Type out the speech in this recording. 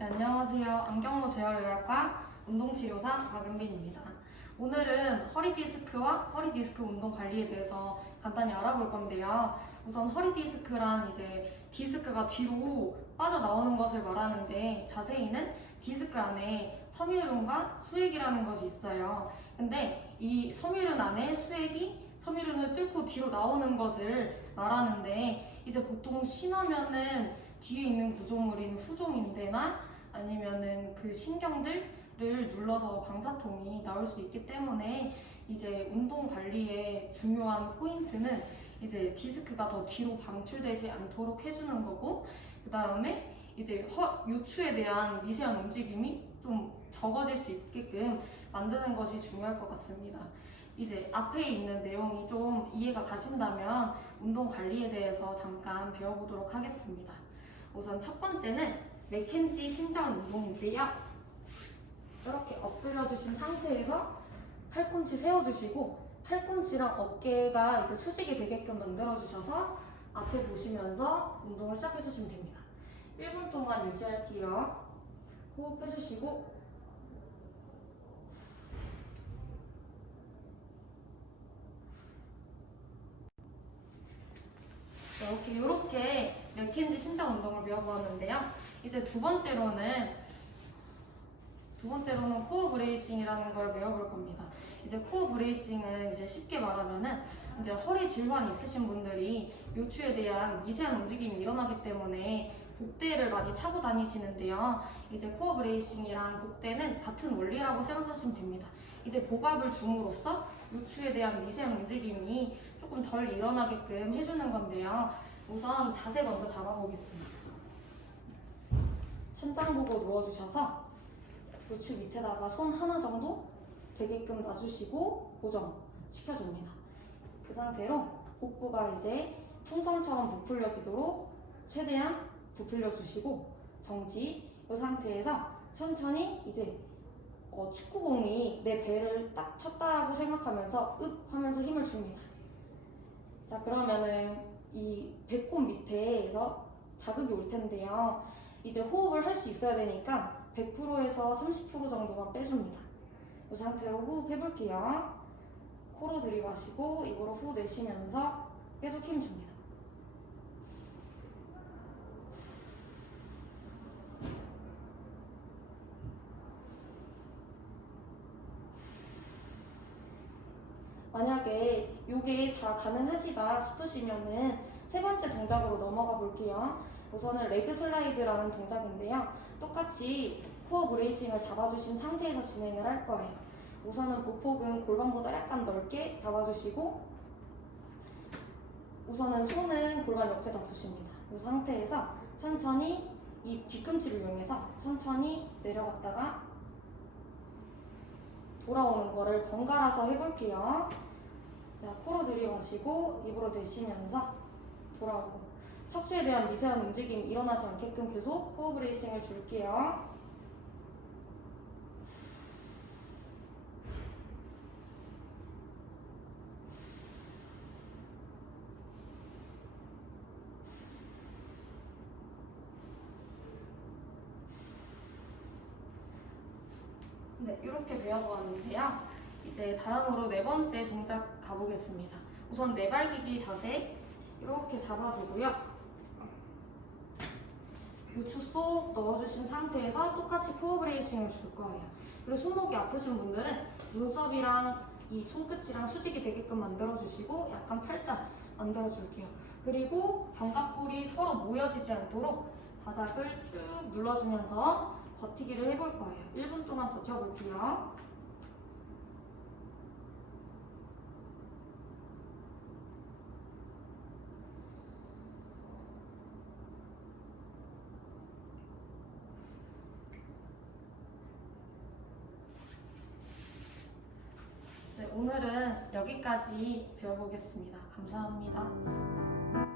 네, 안녕하세요. 안경로 재활의학과 운동치료사 박은빈입니다. 오늘은 허리 디스크와 허리 디스크 운동 관리에 대해서 간단히 알아볼 건데요. 우선 허리 디스크란 이제 디스크가 뒤로 빠져나오는 것을 말하는데 자세히는 디스크 안에 섬유륜과 수액이라는 것이 있어요. 근데 이 섬유륜 안에 수액이 섬유륜을 뚫고 뒤로 나오는 것을 말하는데 이제 보통 심하면은 뒤에 있는 구조물인 후종인대나 아니면은 그 신경들을 눌러서 방사통이 나올 수 있기 때문에 이제 운동 관리의 중요한 포인트는 이제 디스크가 더 뒤로 방출되지 않도록 해주는 거고 그 다음에 이제 허, 요추에 대한 미세한 움직임이 좀 적어질 수 있게끔 만드는 것이 중요할 것 같습니다. 이제 앞에 있는 내용이 좀 이해가 가신다면 운동 관리에 대해서 잠깐 배워보도록 하겠습니다. 우선 첫 번째는 맥켄지 심장 운동인데요. 이렇게 엎드려 주신 상태에서 팔꿈치 세워주시고 팔꿈치랑 어깨가 이제 수직이 되게끔 만들어 주셔서 앞에 보시면서 운동을 시작해 주시면 됩니다. 1분 동안 유지할게요. 호흡해 주시고 이렇게 이렇게 맥켄지 심장 운동을 배워보았는데요. 이제 두 번째로는 두 번째로는 코어 브레이싱이라는 걸 배워볼 겁니다. 이제 코어 브레이싱은 이제 쉽게 말하면은 이제 허리 질환이 있으신 분들이 요추에 대한 미세한 움직임이 일어나기 때문에 복대를 많이 차고 다니시는데요. 이제 코어 브레이싱이랑 복대는 같은 원리라고 생각하시면 됩니다. 이제 복압을 줌으로써 요추에 대한 미세한 움직임이 조금 덜 일어나게끔 해주는 건데요. 우선 자세 먼저 잡아보겠습니다. 천장 보고 누워주셔서 요추 밑에다가 손 하나 정도 되게끔 놔주시고 고정시켜줍니다. 그 상태로 복부가 이제 풍선처럼 부풀려지도록 최대한 부풀려 주시고 정지 이 상태에서 천천히 이제 어, 축구공이 내 배를 딱 쳤다고 생각하면서 윽 하면서 힘을 줍니다. 자 그러면은 이 배꼽 밑에서 자극이 올 텐데요. 이제 호흡을 할 수 있어야 되니까 100%에서 30% 정도만 빼줍니다. 이 상태로 호흡 해볼게요. 코로 들이마시고 입으로 후 내쉬면서 계속 힘 줍니다. 만약에 이게 다 가능하시다 싶으시면은 세 번째 동작으로 넘어가 볼게요. 우선은 레그 슬라이드라는 동작인데요. 똑같이 코어 브레이싱을 잡아주신 상태에서 진행을 할 거예요. 우선은 보폭은 골반보다 약간 넓게 잡아주시고 우선은 손은 골반 옆에다 두십니다. 이 상태에서 천천히 이 뒤꿈치를 이용해서 천천히 내려갔다가 돌아오는 거를 번갈아서 해볼게요. 자, 코로 들이마시고 입으로 내쉬면서 돌아오고 척추에 대한 미세한 움직임이 일어나지 않게끔 계속 코어 브레이싱을 줄게요. 네, 이렇게 배워보았는데요. 이제 다음으로 네 번째 동작 가보겠습니다. 우선 내발기기 자세 이렇게 잡아주고요. 요추 쏙 넣어주신 상태에서 똑같이 코어 브레이싱을 줄 거예요. 그리고 손목이 아프신 분들은 눈썹이랑 이 손끝이랑 수직이 되게끔 만들어주시고 약간 팔자 만들어줄게요. 그리고 견갑골이 서로 모여지지 않도록 바닥을 쭉 눌러주면서 버티기를 해볼 거예요. 1분 동안 버텨볼게요. 네, 오늘은 여기까지 배워보겠습니다. 감사합니다.